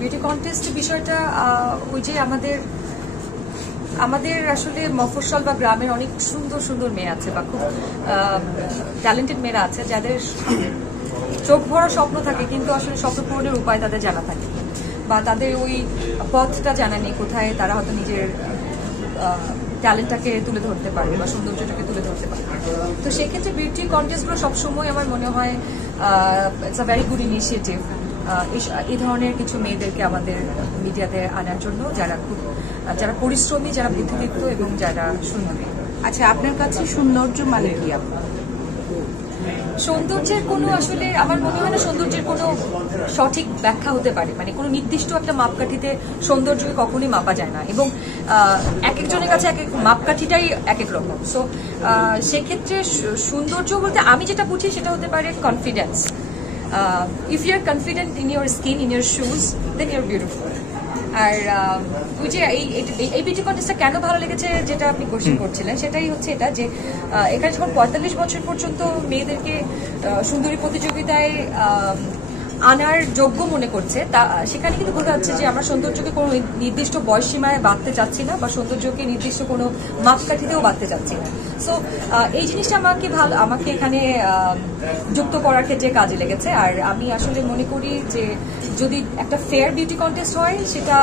Beauty contest বিষয়টা ওই যে আমাদের আসলে মফস্বল বা গ্রামের অনেক সুন্দর সুন্দর মেয়ে আছে বা খুব ট্যালেন্টেড মেয়েরা আছে যাদের চোখ ভরা স্বপ্ন থাকে, কিন্তু আসলে স্বপ্ন পূরণের উপায় তাদের জানা থাকে বা তাদের ওই পথটা জানা নেই কোথায় তারা হয়তো নিজের ট্যালেন্টটাকে তুলে ধরতে পারে বা সৌন্দর্যটাকে তুলে ধরতে পারে। তো সেক্ষেত্রে বিউটি কন্টেস্টগুলো সবসময় আমার মনে হয় it's a very good initiative এই ধরনের কিছু মেয়েদেরকে আমাদের মিডিয়াতে আনার জন্য, যারা পরিশ্রমী, যারা বুদ্ধিদীপ্ত এবং যারা সুন্দরী। আচ্ছা, আপনার কাছে সৌন্দর্য মানে কি? সৌন্দর্যের কোনো আসলে আমার মনে হয় না সৌন্দর্যের কোনো সঠিক ব্যাখ্যা হতে পারে, মানে কোনো নির্দিষ্ট একটা মাপকাঠিতে সৌন্দর্যকে কখনোই মাপা যায় না এবং এক একজনের কাছে এক এক মাপকাঠিটাই এক এক রকম। সো সেক্ষেত্রে সৌন্দর্য বলতে আমি যেটা বুঝি সেটা হতে পারে confidence. If you are confident in your skin, in your shoes, then your beautiful. আর ওই যে এই বিউটি কন্টেস্টটা কেন ভালো লেগেছে যেটা আপনি কোশ্চেন করছিলেন, সেটাই হচ্ছে এটা যে এখানে যখন 45 বছর পর্যন্ত মেয়েদেরকে সুন্দরী প্রতিযোগিতায় আনার যোগ্য মনে করছে, তা সেখানে কিন্তু বোঝা যাচ্ছে যে আমরা সৌন্দর্যকে কোনো নির্দিষ্ট বয়স সীমায় বাঁধতে চাচ্ছি না বা সৌন্দর্যকে নির্দিষ্ট কোনো মাপকাঠিতেও বাঁধতে চাচ্ছি না। সো এই জিনিসটা আমাকে এখানে যুক্ত করার ক্ষেত্রে কাজে লেগেছে। আর আমি আসলে মনে করি যে যদি একটা ফেয়ার বিউটি কন্টেস্ট হয়, সেটা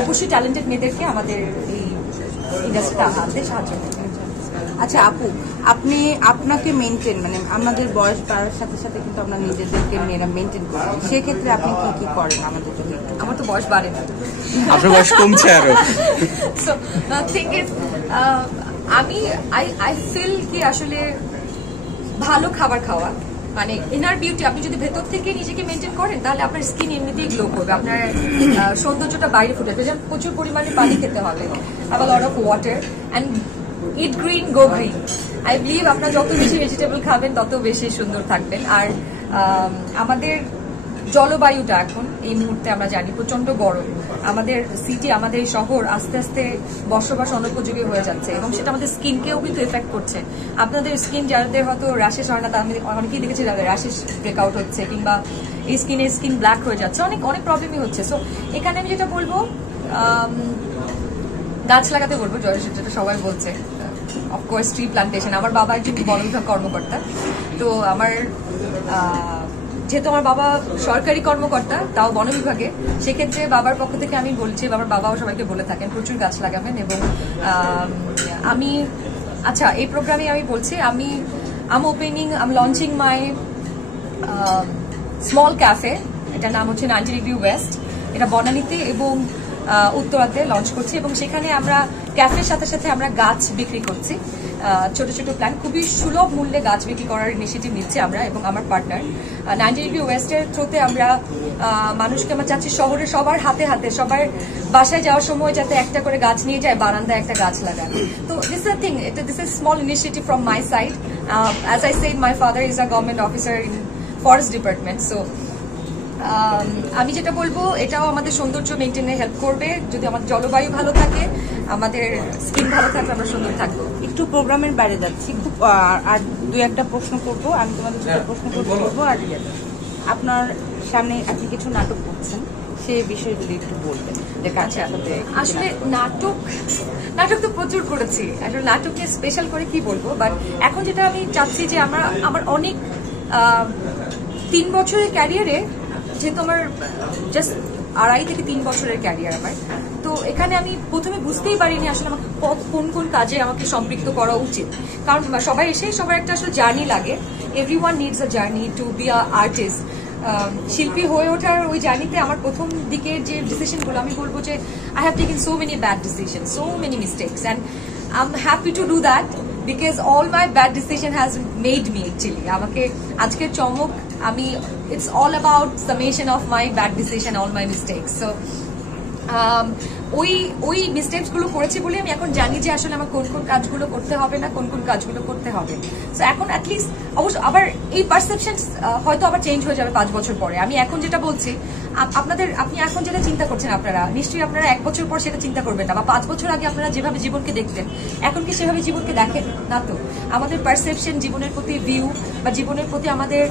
অবশ্যই ট্যালেন্টেড মেয়েদেরকে আমাদের এই ইন্ডাস্ট্রিতে আনতে সাহায্য করবে। আচ্ছা আপু, আপনাকে মেনটেন, মানে আমাদের বয়স বাড়ার সাথে সাথে কিন্তু আমরা নিজেদেরকে মেয়েরা মেনটেন করি, সেক্ষেত্রে আপনি কি কি করেন আমাদের জন্য? আমার তো বয়স বাড়ে না, আপনার বয়স কমছে আরো। So thing is I feel কি আসলে ভালো খাবার খাওয়া, মানে ইনার বিউটি, আপনি যদি ভেতর থেকে নিজেকে মেনটেন করেন তাহলে আপনার স্কিন এমনিতেই গ্লো করবে, আপনার সৌন্দর্যটা বাইরে ফুটে আসবে। যেমন প্রচুর পরিমাণে পানি খেতে হবে, have a lot of water and it green go green. I believe আপনারা যত বেশি ভেজিটেবল খাবেন তত বেশি সুন্দর থাকবেন। আর আমাদের জলবায়ুটা এখন এই মুহূর্তে আমরা জানি প্রচন্ড গরম, আমাদের সিটি, আমাদের শহর আস্তে আস্তে বসবাস অনুপযোগী হয়ে যাচ্ছে এবং সেটা আমাদের স্কিনকেও কিন্তু এফেক্ট করছে। আপনাদের স্কিন যাদের হয়তো র্যাশেস হয় না, আমি অনেকেই দেখেছি যাদের র্যাশেস ব্রেকআউট হচ্ছে কিংবা এই স্কিন ব্ল্যাক হয়ে যাচ্ছে, অনেক প্রবলেমই হচ্ছে। সো এখানে আমি যেটা বলবো, গাছ লাগাতে বলবো, যেটা সবাই বলছে, অফকোর্স ট্রি প্লান্টেশন। আমার বাবা একজন বন বিভাগ কর্মকর্তা, তো যেহেতু আমার বাবা সরকারি কর্মকর্তা, তাও বন বিভাগে, সেক্ষেত্রে বাবার পক্ষ থেকে আমি বলছি, বাবার বাবাও সবাইকে বলে থাকেন প্রচুর গাছ লাগাবেন। এবং আচ্ছা, এই প্রোগ্রামে আমি বলছি, I'm launching my small cafe, এটার নাম হচ্ছে 90 ডিগ্রি ওয়েস্ট। এটা বনানীতে এবং উত্তরাতে লঞ্চ করছি এবং সেখানে আমরা ক্যাফের সাথে সাথে আমরা গাছ বিক্রি করছি, ছোট ছোট প্ল্যান্ট, খুবই সুলভ মূল্যে গাছ বিক্রি করার ইনিশিয়েটিভ নিচ্ছি আমরা এবং আমার পার্টনার। 90 ডিগ্রি ওয়েস্টের থ্রুতে আমরা মানুষকে আমরা চাচ্ছি শহরে সবার হাতে হাতে, সবার বাসায় যাওয়ার সময় যাতে একটা করে গাছ নিয়ে যায়, বারান্দায় একটা গাছ লাগান। তো this is small initiative from my side. As I said, my father is a government officer in forest department. So আমি যেটা বলবো, এটাও আমাদের সৌন্দর্য মেনটেনে হেল্প করবে। যদি আমাদের জলবায়ু ভালো থাকে, আমাদের স্কিন ভালো থাকলে আমরা সুন্দর থাকবো। একটু প্রোগ্রামের বাইরে যাচ্ছি, খুব আর দুই একটা প্রশ্ন করবো, আমি তোমাদের প্রশ্ন করবো। আর আপনার সামনে আপনি কিছু নাটক করছেন, সেই বিষয়ে যদি একটু বলবেন। আসলে নাটক তো প্রচুর করেছি, আসলে নাটকে স্পেশাল করে কি বলবো, বাট এখন যেটা আমি চাচ্ছি যে আমার অনেক 3 বছরের ক্যারিয়ারে, যেহেতু আমার জাস্ট 2.5 থেকে 3 বছরের ক্যারিয়ার আমার, তো এখানে আমি প্রথমে বুঝতেই পারিনি আসলে আমাকে কোন কাজে আমাকে সম্পৃক্ত করা উচিত। কারণ সবাই এসে সবার একটা আসলে জার্নি লাগে, everyone needs a journey to be a artist. শিল্পী হয়ে ওঠার ওই জার্নিতে আমার প্রথম দিকের যে ডিসিশনগুলো, আমি বলবো যে I have taken so many bad decision, so many mistakes, and I am happy to do that because all my bad decision has made me actually. আমাকে আজকের চমক, it's all about summation of my bad decision, all my mistakes. So ওই mistakes গুলো করেছি বলে আমি এখন জানি যে আসলে আমার কোন কাজগুলো করতে হবে না, কোন কাজগুলো করতে হবে। সো এখন অ্যাটলিস্ট, অবশ্য আবার এই পারসেপশন হয়তো আবার চেঞ্জ হয়ে যাবে 5 বছর পরে। আমি এখন যেটা বলছি, আপনি এখন যেটা চিন্তা করছেন, আপনারা নিশ্চয়ই 1 বছর পর সেটা চিন্তা করবেন না, বা 5 বছর আগে আপনারা যেভাবে জীবনকে দেখতেন, এখন কি সেভাবে জীবনকে দেখেন না? তো আমাদের পারসেপশন, জীবনের প্রতি ভিউ বা জীবনের প্রতি আমাদের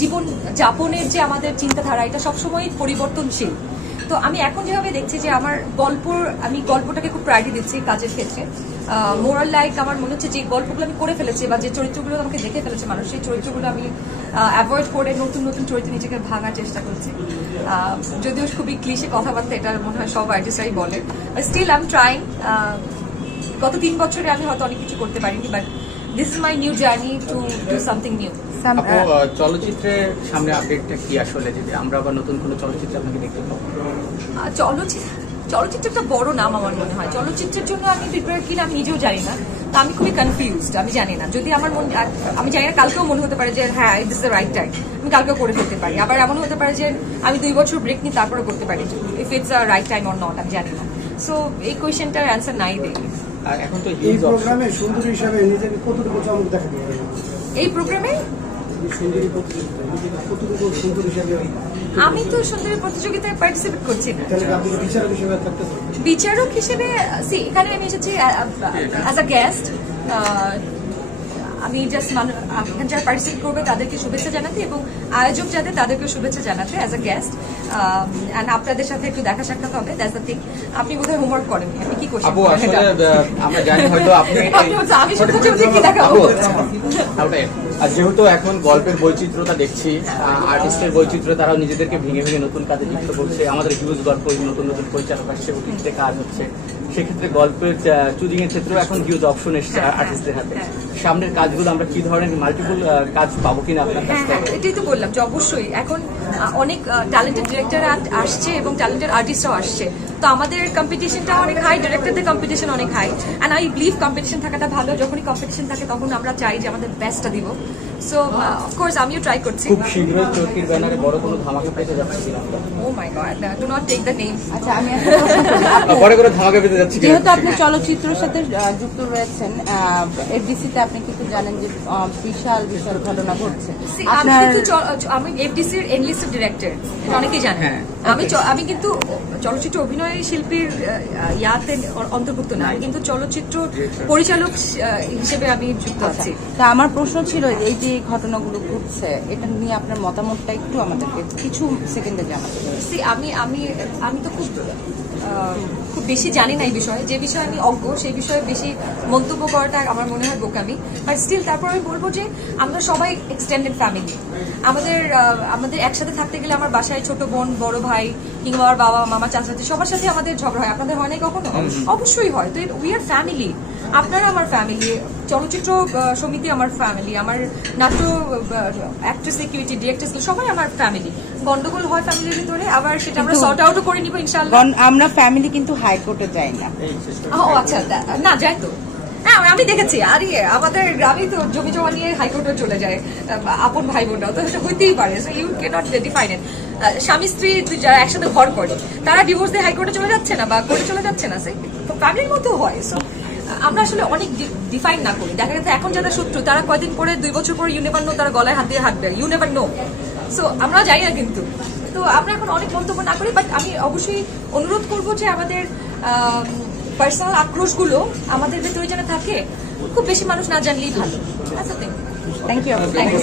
জীবন যাপনের যে আমাদের চিন্তাধারা, এটা সবসময় পরিবর্তনশীল। তো আমি এখন যেভাবে দেখছি যে আমার আমি গল্পটাকে খুব প্রায়োরিটি দিচ্ছি কাজের ক্ষেত্রে। মোরাল লাইক আমার মনে হচ্ছে যে গল্পগুলো আমি করে ফেলেছি বা যে চরিত্রগুলো আমাকে দেখে ফেলেছে মানুষ, সেই চরিত্রগুলো আমি অ্যাভয়েড করে নতুন নতুন চরিত্র নিজেকে ভাঙার চেষ্টা করছি। যদিও খুবই ক্লিশে কথাবার্তা, এটা মনে হয় সব আর্টিস্টরাই বলে, স্টিল আই এম ট্রাইং। গত 3 বছরে আমি হয়তো অনেক কিছু করতে পারিনি, but this is my new journey to do something new. চলচ্চিত্রের সামনে আপডেটটা কি আসলে, যদি আমরা আবার নতুন কোনো চলচ্চিত্র আপনাকে দেখতে পাবো? চলচ্চিত্র একটা বড় নাম আমার মনে হয়। চলচ্চিত্রের জন্য আমি প্রিপেয়ার কিনা আমি নিজেও জানি না, তো আমি খুবই কনফিউজড। আমি জানি না, যদি আমার আমি জানি না, কালকেও মনে হতে পারে যে হ্যাঁ ইট ইস দ্য রাইট টাইম, আমি কালকেও করে ফেলতে পারি। আবার এমনও হতে পারে যে আমি 2 বছর ব্রেক নিই তারপরে করতে পারি, if it's the right time or not আমি জানি না। সো এই কোয়েশ্চেনটার অ্যান্সার নাই দেখি। এখন তো এই প্রোগ্রামে সুন্দরী হিসাবে নিজেকে কতটুকু চমক দেখাতে পারে? এই প্রোগ্রামে সুন্দরী প্রতিযোগিতা নিজেকে কতটুকু সুন্দর হিসাবে? আমি তো সুন্দরী প্রতিযোগিতায় পার্টিসিপেট করছি না। তাহলে আপনি বিচারক হিসেবে থাকতে চান? বিচারক হিসেবে এখানে আমি এসেছি অ্যাজ আ গেস্ট। আমি জাস্ট এখানে যারা পার্টিসিপেট করবে তাদেরকে শুভেচ্ছা জানাতে এবং আয়োজক যাদের তাদেরকে শুভেচ্ছা জানাতে অ্যাজ আ গেস্ট। অ্যান্ড আপনাদের সাথে একটু দেখা সাক্ষাৎ হবে, দ্যাটস দ্য থিং। আপনি বোধহয় হোমওয়ার্ক করেন, আপনি কি করছেন? আপু আসলে আমরা জানি হয়তো আপনি আমি শুধু কি দেখাবো। আর যেহেতু এখন গল্পের বৈচিত্র্যতা দেখছি, আর্টিস্টের বৈচিত্র্য, তারাও নিজেদেরকে ভেঙে ভেঙে নতুন কাজে যুক্ত করছে, আমাদের হিউজ গল্প, নতুন নতুন পরিচালক আসছে, ওটিতে কাজ হচ্ছে, সেক্ষেত্রে গল্পের চুজিং এর ক্ষেত্রেও এখন হিউজ অপশন এসছে আর্টিস্টদের হাতে। সামনের কাজগুলো আমরা কি ধরনের মাল্টিপল কাজ পাবো কিনা আপনার কাছ থেকে? এটাই তো বললাম যে অবশ্যই এখন অনেক ট্যালেন্টেড ডিরেক্টর আসছে এবং ট্যালেন্টেড আর্টিস্টরাও আসছে, তো আমাদের কম্পিটিশনটা অনেক হাই, ডিরেক্টরদের কম্পিটিশন অনেক high. And I believe competition থাকাটা ভালো। যখনই কম্পিটিশন থাকে তখন আমরা চাই যে আমাদের বেস্টটা দিব। সো অফকোর্স আমিও ট্রাই করছি। খুব শীঘ্রই চরকির ব্যানারে বড় কোনো ধামাকা পেতে যাচ্ছে কিনা? Oh my god, do not take the name. আচ্ছা, আমি একটা প্রশ্ন করি। বড় করে ধামাকা পেতে যাচ্ছে কিনা? যেহেতু আপনি চলচ্চিত্রের সাথে যুক্ত রয়েছেন, এফডিসিতে আপনি কিন্তু জানেন যে বিশাল বিশাল ঘটনা ঘটছে। আমি এফডিসির এনলিস্টেড ডিরেক্টর, অনেকেই জানেন। আমি কিন্তু চলচ্চিত্র অভিনয় শিল্পীর ইয়াতে অন্তর্ভুক্ত না, কিন্তু চলচ্চিত্র পরিচালক হিসেবে আমি যুক্ত আছি। তা আমার প্রশ্ন ছিল, এই যে ঘটনাগুলো ঘটছে, এটা নিয়ে আপনার মতামতটা একটু আমাদেরকে কিছু সেকেন্ডে জানাতে হবে। আমি তো খুব বেশি জানি না এই বিষয়ে। যে বিষয়ে আমি অজ্ঞ সেই বিষয়ে বেশি মন্তব্য করাটা আমার মনে হয় বোকামি। বাট স্টিল তারপর আমি বলবো যে আমরা সবাই এক্সটেন্ডেড ফ্যামিলি। আমাদের একসাথে থাকতে গেলে আমার বাসায় ছোট বোন, বড় ভাই কিংবা আমার বাবা, মামা, চাচাচাচি সবার সাথে আমাদের ঝগড়া হয়। আপনাদের হয় না কখনো? অবশ্যই হয়। তো উই আর ফ্যামিলি। আপনারা আমার ফ্যামিলি, চলচ্চিত্র সমিতি আমার ফ্যামিলি, আমার নাট্য অ্যাক্ট্রেস, সিকিউরিটি, ডিরেক্টর্স সবাই আমার ফ্যামিলি। গন্ডগোল হয় ফ্যামিলির ভিতরে, আবার সেটা আমরা সর্ট আউটও করে নিব ইনশাআল্লাহ। আমরা ফ্যামিলি কিন্তু হাইকোর্টে যাই না। ও আচ্ছা, না যাই তো। হ্যাঁ, আমি দেখেছি। আর আমাদের গ্রামেই তো জমি জমা নিয়ে হাইকোর্টে চলে যায় আপন ভাই বোনরাও, তো সেটা হইতেই পারে। সো ইউ ক্যানট ডিফাইন ইট। স্বামী স্ত্রী যারা একসাথে ঘর করে তারা ডিভোর্স দিয়ে হাইকোর্টে চলে যাচ্ছে না বা কোর্টে চলে যাচ্ছে না, সে ফ্যামিলির মধ্যেও হয়। সো আমরা আসলে অনেক ডিফাইন না করি। দেখা যাচ্ছে এখন যারা শত্রু তারা কয়দিন পরে, 2 বছর পরে ইউ নেভার নো তারা গলায় হাত দিয়ে হাঁটবে, ইউ নেভার নো। সো আমরা যাই না কিন্তু। তো আমরা এখন অনেক মন্তব্য না করি, বাট আমি অবশ্যই অনুরোধ করবো যে আমাদের পার্সোনাল আক্রোশগুলো আমাদের ভেতরে যেন থাকে, খুব বেশি মানুষ না জানলেই ভালো। Thank you.